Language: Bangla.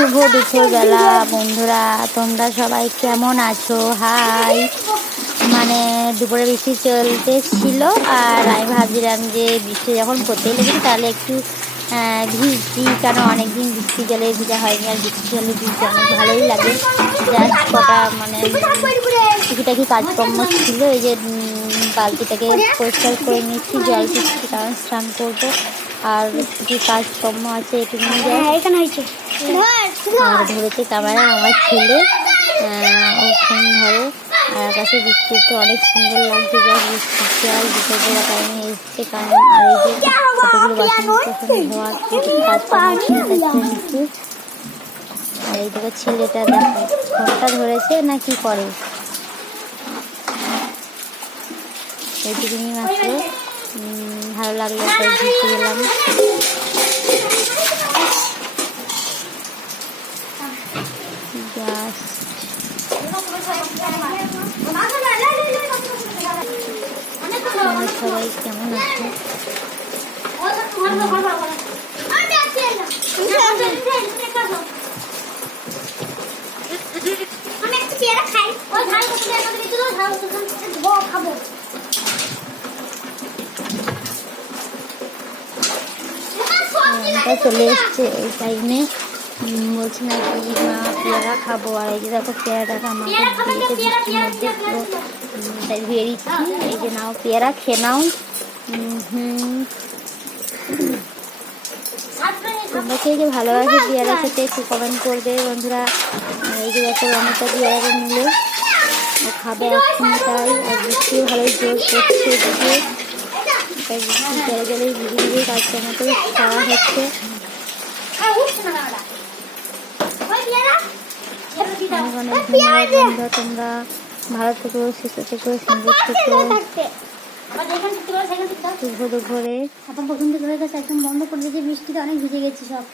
শুভ দুপুরবেলা, বন্ধুরা। তোমরা সবাই কেমন আছো? হাই। মানে দুপুরে বৃষ্টি চলতে ছিল, আর আমি ভাবছিলাম যে বৃষ্টি যখন পড়তেই লেগেছে, তাহলে একটু ভিজছি কেন অনেকদিন বৃষ্টি জলে ভিজা হয়নি, আর বৃষ্টি জলে ভিজতে অনেক ভালোই লাগে। কটা মানে টুকিটাকি কাজকর্ম ছিল, এই যে বালতিটাকে পরিষ্কার করে নিচ্ছি, জল দিচ্ছি, কারণ স্নান করব, আর কিছু কাজকর্ম আছে এটুকু হ্যাঁ এখানে হয়েছে। আর ধরেছে ক্যামেরা আমার ছেলে ও ফোন ধরে আর আকাশে বৃষ্টি তো অনেক সুন্দর লাগছে যা বৃষ্টির জল দুপুরবেলা কারণে এসছে কারণ আর এই যে কতগুলো বাসন ধোয়ার আর এই দেখো ছেলেটা দেখো ফোনটা ধরেছে না কি করে এইটুকুনি মাত্র ভালো লাগল তাই ঘুরতে গেলাম জাস্ট তোমরা সবাই কেমন আছো আমি একটা পেয়ারা খাই ওই ধান কত পেয়ারা কত ধান কত খাব চলে এসছে এই টাইমে বলছি না কি মা পেয়ারা খাব। আর এই যে দেখো পেয়ারাটা আমাকে দিয়েছে বৃষ্টির মধ্যে। পুরো তাই ধুয়ে দিচ্ছি। এই যে নাও পেয়ারা খেয়ে নাও। হুম তোমরা কে যে ভালোবাসে পেয়ারা খেতে একটু কমেন্ট করবে বন্ধুরা। এই যে দেখো অনেকটা পেয়ারা নিলে। খাবে এখন তাই আর বৃষ্টিও ভালোই জোর করছে এদিকে। তাই বৃষ্টি জলে জলে ভিজে ভিজে কাজকর্ম করে খাওয়া হচ্ছে। অনেক অনেক ধন্যবাদ বন্ধুরা তোমরা। ভালো থেকো সুস্থ থেকো সুন্দর থেকো। ঘরে এখন গেছে একদম বন্ধ করে দিয়েছে বৃষ্টিতে অনেক ভিজে গেছে সব।